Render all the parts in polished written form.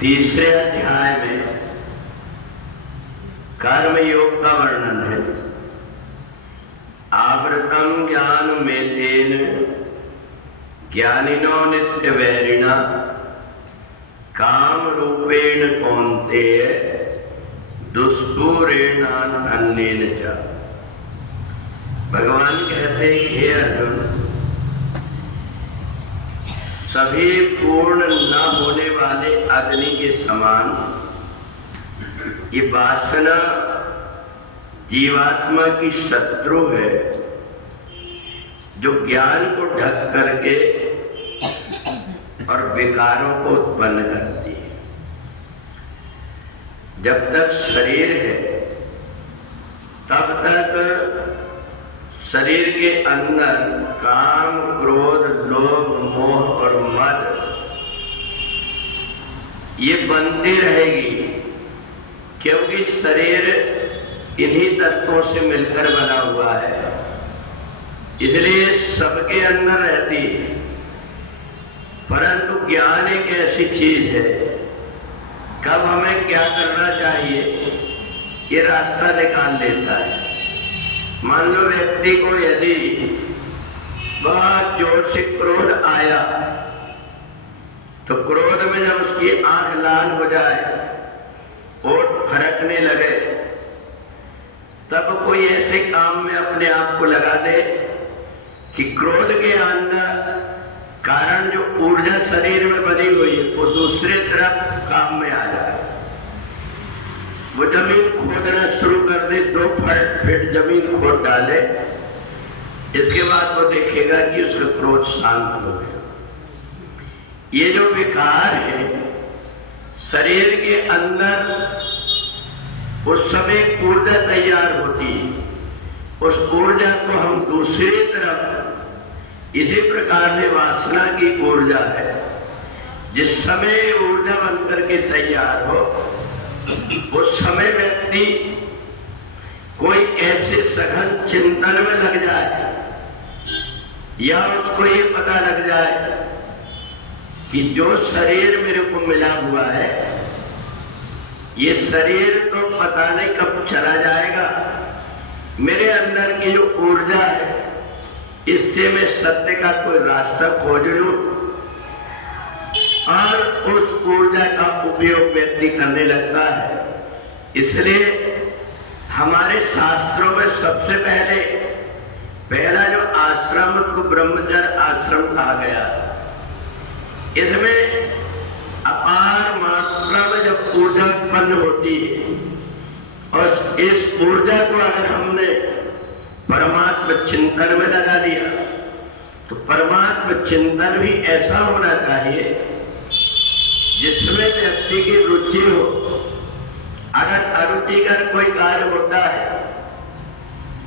तीसरे अध्याय में कर्म योग का वर्णन है। आवृतम ज्ञान मेतेन ज्ञानिनो नित्य वैरिणा काम रूपेण कौन्तेय दुष्पूरेण अन्येन च। भगवान कहते हैं, हे अर्जुन, सभी पूर्ण न होने वाले अग्नि के समान ये वासना जीवात्मा की शत्रु है, जो ज्ञान को ढक करके और विकारों को उत्पन्न करती है। जब तक शरीर है तब तक शरीर के अंदर काम, क्रोध, लोभ, मोह और मद ये बनती रहेगी, क्योंकि शरीर इन्हीं तत्वों से मिलकर बना हुआ है, इसलिए सबके अंदर रहती है। परंतु ज्ञान एक ऐसी चीज है, कब हमें क्या करना चाहिए ये रास्ता निकाल लेता है। मान लो व्यक्ति को यदि बहुत जोर से क्रोध आया, तो क्रोध में जब उसकी आंख लाल हो जाए, ओठ फरकने लगे, तब कोई ऐसे काम में अपने आप को लगा दे कि क्रोध के अंदर कारण जो ऊर्जा शरीर में बनी हुई है वो दूसरे तरफ काम में आ जाए। वो जमीन खोदना शुरू कर दे, 2 फीट जमीन खोद डाले, इसके बाद वो देखेगा कि उसका क्रोध शांत हो गया। ये जो विकार है शरीर के अंदर, उस समय ऊर्जा तैयार होती है, उस ऊर्जा को हम दूसरी तरफ, इसी प्रकार से वासना की ऊर्जा है, जिस समय ऊर्जा बनकर के तैयार हो, उस समय व्यक्ति कोई ऐसे सघन चिंतन में लग जाए, या उसको ये पता लग जाए कि जो शरीर मेरे को मिला हुआ है, ये शरीर तो पता नहीं कब चला जाएगा, मेरे अंदर की जो ऊर्जा है इससे मैं सत्य का कोई रास्ता खोज लूं, और उस ऊर्जा का उपयोग व्यक्ति करने लगता है। इसलिए हमारे शास्त्रों में सबसे पहला जो आश्रम को ब्रह्मचर्य आश्रम कहा गया, इसमें अपार मात्रा में जब ऊर्जा उत्पन्न होती है, और इस ऊर्जा को अगर हमने परमात्मा चिंतन में लगा दिया, तो परमात्मा चिंतन भी ऐसा होना चाहिए जिसमें व्यक्ति की रुचि हो। अगर अरुचिकर कोई कार्य होता है,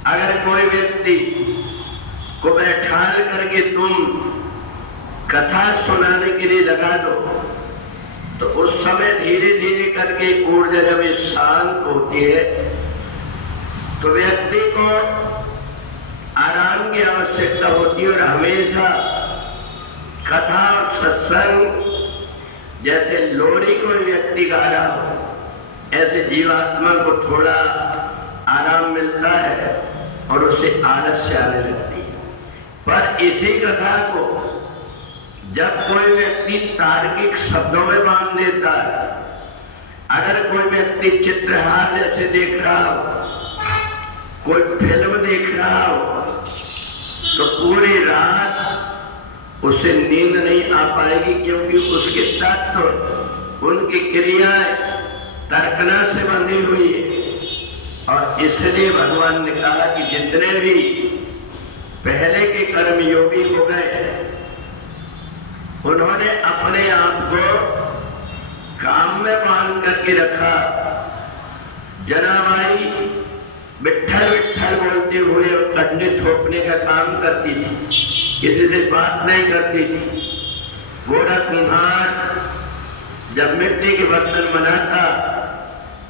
अगर कोई व्यक्ति को बैठाल करके तुम कथा सुनाने के लिए लगा दो, तो उस समय धीरे धीरे करके ऊर्जा जब शांत होती है, तो व्यक्ति को आराम की आवश्यकता होती है। और हमेशा कथा और सत्संग, जैसे लोरी कोई व्यक्ति गा रहा हो, ऐसे जीवात्मा को थोड़ा आराम मिलता है और उसे आलस्य आने लगती है। पर इसी कथा को जब कोई व्यक्ति तार्किक शब्दों में बांध देता है, अगर कोई व्यक्ति चित्रहार जैसे देख रहा हो, कोई फिल्म देख रहा हो, तो पूरी रात उसे नींद नहीं आ पाएगी, क्योंकि उसके तत्व, उनकी क्रियाएं तर्कना से बंधी हुई है। और इसलिए भगवान ने कहा कि जितने भी पहले के कर्म योगी हो गए, उन्होंने अपने आप को काम में बांध करके रखा। जनाबाई विट्ठल विट्ठल बोलते हुए कंडे थोपने का काम करती थी, किसी से बात नहीं करती थी। गोरा कुम्हार जब मिट्टी के बर्तन बनाता,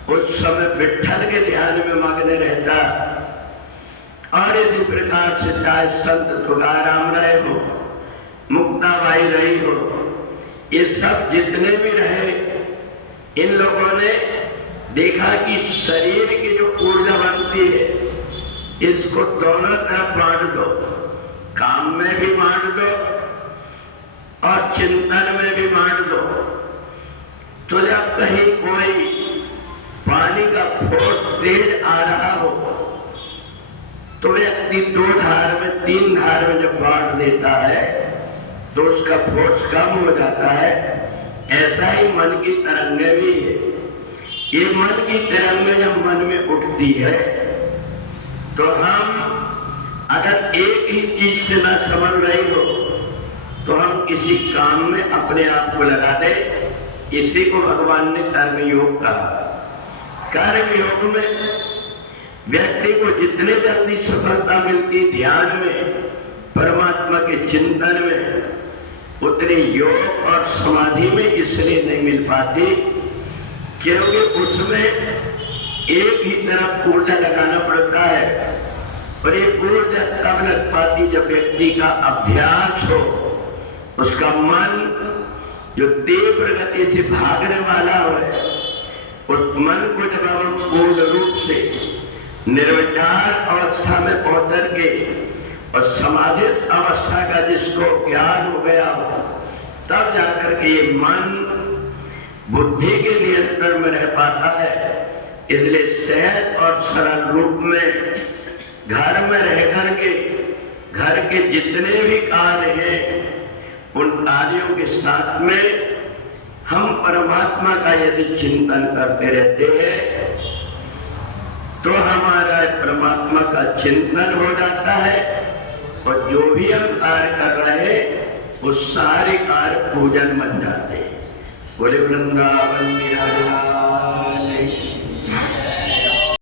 उस समय विट्ठल के ध्यान में मग्न रहता। और इसी प्रकार से चाहे संत तुकाराम रहे हो, मुक्ताबाई रही हो, ये सब जितने भी रहे, इन लोगों ने देखा कि शरीर की जो ऊर्जा बनती है इसको दोनों तरफ बांट दो, काम में भी बांट दो और चिंतन में भी बांट दो। तो जब कहीं कोई पानी का फोर्स तेज आ रहा हो तो व्यक्ति 2 धार में 3 धार में जब बांट देता है तो उसका फोर्स कम हो जाता है। ऐसा ही मन की तरंगें भी है। ये मन की तरंगें जब मन में उठती है तो हम अगर एक ही चीज से न संभल रही हो तो हम किसी काम में अपने आप को लगा दे। इसी को भगवान ने कर्म योग कहा। कर्म योग में व्यक्ति को जितने जल्दी सफलता मिलती ध्यान में, परमात्मा के चिंतन में, उतनी योग और समाधि में इसलिए नहीं मिल पाती क्योंकि उसमें एक ही तरफ ऊर्जा लगाना पड़ता है। और ये ऊर्जा तब लग पाती जब व्यक्ति का अभ्यास हो, उसका मन जो तीव्र गति से भागने वाला हो, उस मन को जब हम पूर्ण रूप से निर्विकार अवस्था में पहुंच के और समाधि अवस्था का जिसको ज्ञान हो गया हो, तब जाकर के ये मन बुद्धि के नियंत्रण में रह पाता है। इसलिए सहज और सरल रूप में घर में रह करके घर के जितने भी कार्य हैं उन कार्यों के साथ में हम परमात्मा का यदि चिंतन करते रहते हैं तो हमारा परमात्मा का चिंतन हो जाता है और जो भी हम कार्य कर रहे हैं वो सारे कार्य पूजन बन जाते हैं। बोले वृंदावन बिहारी।